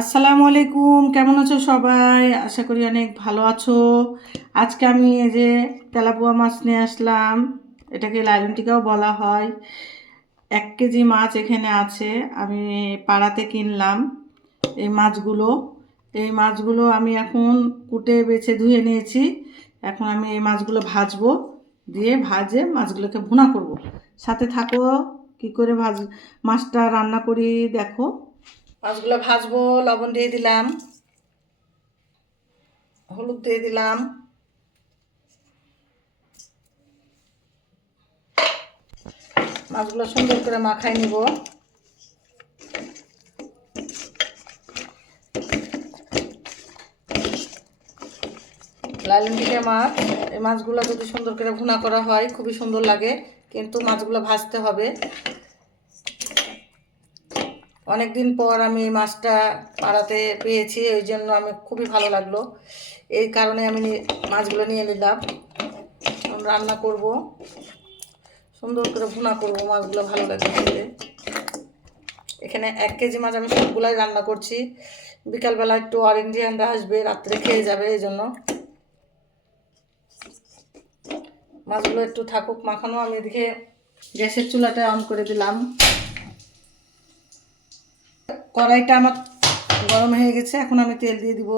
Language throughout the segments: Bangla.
আসসালামু আলাইকুম, কেমন আছো সবাই? আশা করি অনেক ভালো আছো। আজকে আমি এই যে তেলাপুয়া মাছ নিয়ে আসলাম। এটাকে লাইলন টিকাও বলা হয়। 1 কেজি মাছ এখানে আছে। আমি পাড়াতে কিনলাম এই মাছগুলো। এই মাছগুলো আমি এখন কুটে বেছে ধুয়ে নিয়েছি। এখন আমি এই মাছগুলো ভাজবো, দিয়ে ভাজে মাছগুলোকে ভুনা করব। সাথে থাকো, কি করে মাছটা রান্না করি দেখো। মাছগুলো ভাজবো, লবণ দিয়ে দিলাম, হলুদ দিয়ে দিলাম, মাছগুলো সুন্দর করে মাখাই নিব। লালন টিকা মাছ, এই মাছগুলো যদি সুন্দর করে ভুনা করা হয় খুবই সুন্দর লাগে, কিন্তু মাছগুলো ভাজতে হবে। অনেকদিন পর আমি এই মাছটা পাড়াতে পেয়েছি, ওই জন্য আমি খুবই ভালো লাগলো। এই কারণে আমি মাছগুলো নিয়ে নিলাম। রান্না করব, সুন্দর করে ভুনা করব, মাছগুলো ভালো লাগবে খেতে। এখানে 1 কেজি মাছ আমি সবগুলাই রান্না করছি। বিকালবেলা একটু অরেঞ্জিয়ানরা আসবে, রাত্রে খেয়ে যাবে, এই জন্য মাছগুলো একটু থাকুক মাখানো। আমি এদিকে গ্যাসের চুলাটা অন করে দিলাম। কড়াইটা আমার গরম হয়ে গেছে, এখন আমি তেল দিয়ে দিব।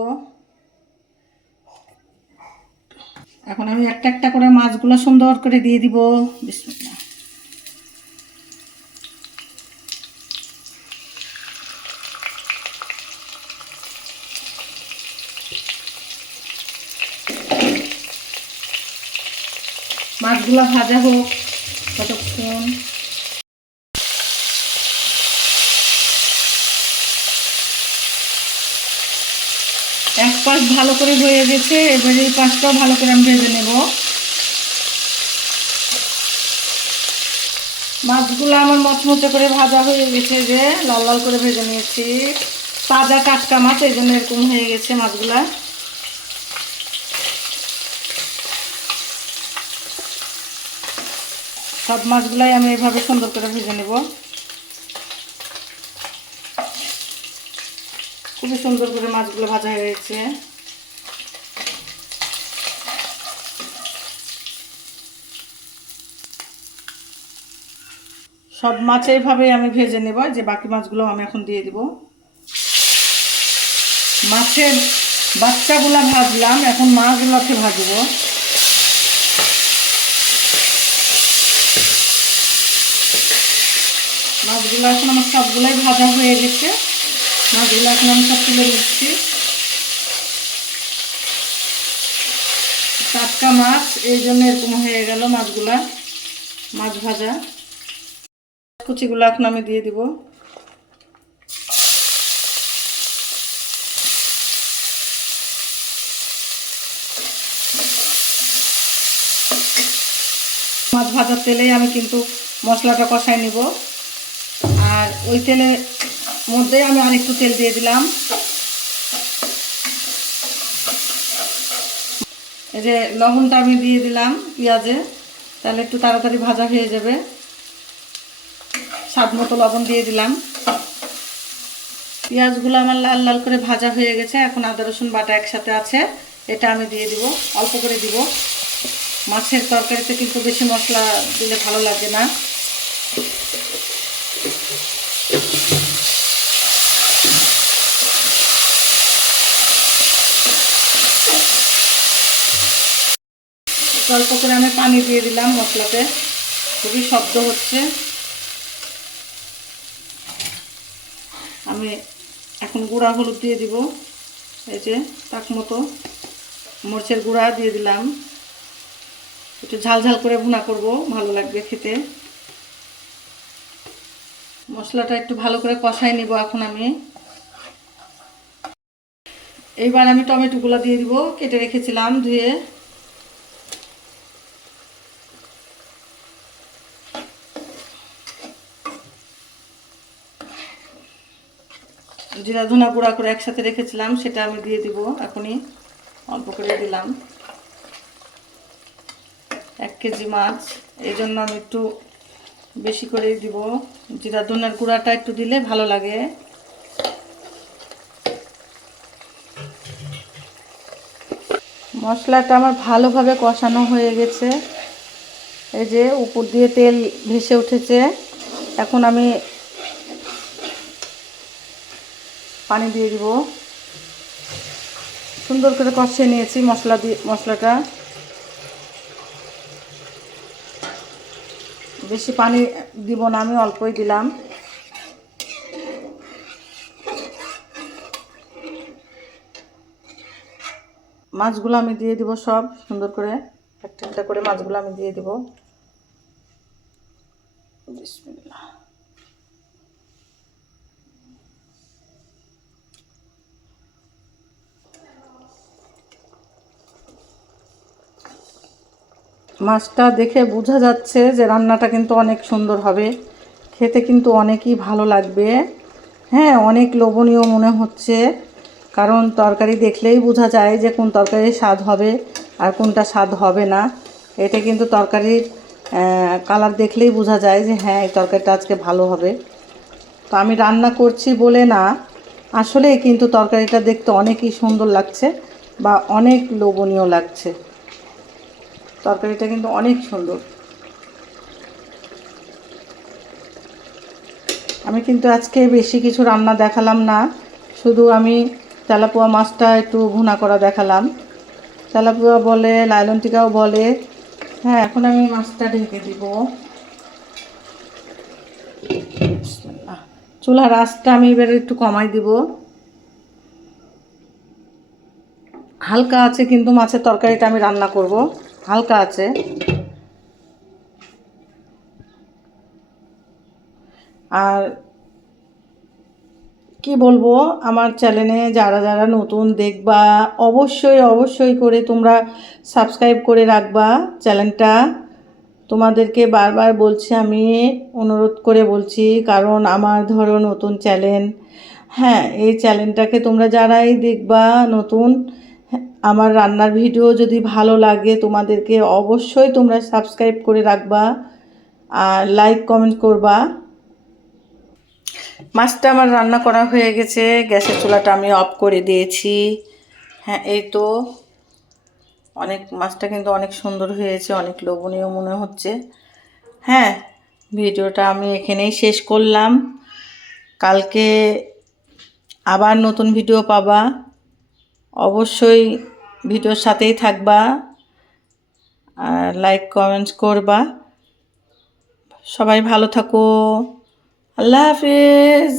এখন আমি একটা একটা করে মাছগুলো সুন্দর করে দিয়ে দিব। বিসমিল্লাহ। মাছগুলো ভাজা হোক কতক্ষণ। এক পাশ ভালো করে হয়ে গেছে, এবারে এই পাশটাও ভালো করে আমি ভেজে নেব। মাছগুলো আমার মচমচে করে ভাজা হয়ে গেছে, যে লাল লাল করে ভেজে নিয়েছি। তাজা টাটকা মাছ, এই জন্য এরকম হয়ে গেছে মাছগুলা। সব মাছগুলাই আমি এভাবে সুন্দর করে ভেজে নেব। খুবই সুন্দর করে মাছগুলো ভাজা হয়ে গেছে। সব মাছ এইভাবেই আমি ভেজে নেব। যে বাকি মাছগুলো আমি এখন দিয়ে দিব। মাছের বাচ্চাগুলা ভাজলাম, এখন মাছগুলোকে ভাজবো। মাছগুলো এখন আমার সবগুলাই ভাজা হয়ে গেছে। মাছগুলো এখন আমি সব তুলে নিচ্ছি। টাটকা মাছ, এই জন্য এরকম হয়ে গেল মাছগুলা। মাছ ভাজা কুচিগুলো এখন আমি দিয়ে দিব। মাছ ভাজার তেলেই আমি কিন্তু মশলাটা কষাই নিব। আর ওই তেলের মধ্যে আমি আরেকটু তেল দিয়ে দিলাম। এই যে লবণটা আমি দিয়ে দিলাম পেঁয়াজে, তাহলে একটু তাড়াতাড়ি ভাজা হয়ে যাবে। স্বাদ মতো লবণ দিয়ে দিলাম। পেঁয়াজগুলো আমার লাল লাল করে ভাজা হয়ে গেছে। এখন আদা রসুন বাটা একসাথে আছে, এটা আমি দিয়ে দিব, অল্প করে দিব। মাছের তরকারিতে কিন্তু বেশি মশলা দিলে ভালো লাগে না। অল্প করে আমি পানি দিয়ে দিলাম মশলাতে, খুবই শব্দ হচ্ছে। আমি এখন গুঁড়া হলুদ দিয়ে দিব, এই যে তাক মতো। মরিচের গুঁড়া দিয়ে দিলাম। একটু ঝাল ঝাল করে ভুনা করব, ভালো লাগবে খেতে। মশলাটা একটু ভালো করে কষাই নিব এখন আমি। এইবার আমি টমেটোগুলো দিয়ে দিব, কেটে রেখেছিলাম ধুয়ে। জিরা ধনা গুঁড়া করে একসাথে রেখেছিলাম, সেটা আমি দিয়ে দিব এখনই। অল্প করে দিলাম। 1 কেজি মাছ, এই জন্য আমি একটু বেশি করেই দিব। জিরা ধনার গুঁড়াটা একটু দিলে ভালো লাগে। মশলাটা আমার ভালোভাবে কষানো হয়ে গেছে। এই যে উপর দিয়ে তেল ভেসে উঠেছে। এখন আমি পানি দিয়ে দিব। সুন্দর করে কষিয়ে নিয়েছি মশলাটা। বেশি পানি দিব না, আমি অল্পই দিলাম। মাছগুলো আমি দিয়ে দিব সব সুন্দর করে, একটা একটা করে মাছগুলো আমি দিয়ে দিব। বিসমিল্লাহ। মাছটা দেখে বোঝা যাচ্ছে যে রান্নাটা কিন্তু অনেক সুন্দর হবে, খেতে কিন্তু অনেকই ভালো লাগবে। হ্যাঁ, অনেক লোভনীয় মনে হচ্ছে, কারণ তরকারি দেখলেই বোঝা যায় যে কোন তরকারির স্বাদ হবে আর কোনটা স্বাদ হবে না। এটা কিন্তু তরকারির কালার দেখলেই বোঝা যায় যে হ্যাঁ, এই তরকারিটা আজকে ভালো হবে। তো আমি রান্না করছি বলে না, আসলেই কিন্তু তরকারিটা দেখতে অনেকই সুন্দর লাগছে বা অনেক লোভনীয় লাগছে। তরকারিটা কিন্তু অনেক সুন্দর। আমি কিন্তু আজকে বেশি কিছু রান্না দেখালাম না, শুধু আমি তেলাপোয়া মাছটা একটু ভুনা করা দেখালাম। তেলাপোয়া বলে, লাইলন টিকাও বলে। হ্যাঁ, এখন আমি মাছটা ঢেকে দিব। চুলার আঁচটা আমি এবার একটু কমাই দিব। হালকা আছে কিন্তু মাছের তরকারিটা আমি রান্না করব, হালকা আছে। আর কি বলবো, আমার চ্যানেলে যারা যারা নতুন দেখবা, অবশ্যই অবশ্যই করে তোমরা সাবস্ক্রাইব করে রাখবা চ্যানেলটা। তোমাদেরকে বারবার বলছি, আমি অনুরোধ করে বলছি, কারণ আমার ধরো নতুন চ্যানেল। হ্যাঁ, এই চ্যানেলটাকে তোমরা যারাই দেখবা নতুন, আমার রান্নার ভিডিও যদি ভালো লাগে তোমাদেরকে, অবশ্যই তোমরা সাবস্ক্রাইব করে রাখবা আর লাইক কমেন্ট করবা। মাছটা আমার রান্না করা হয়ে গেছে, গ্যাসের চুলাটা আমি অফ করে দিয়েছি। হ্যাঁ, এই তো মাছটা কিন্তু অনেক সুন্দর হয়েছে, অনেক লোভনীয় মনে হচ্ছে। হ্যাঁ, ভিডিওটা আমি এখানেই শেষ করলাম। কালকে আবার নতুন ভিডিও পাবা, অবশ্যই ভিডিওর সাথেই থাকবা আর লাইক কমেন্টস করবা। সবাই ভালো থাকো। আল্লাহ হাফেজ।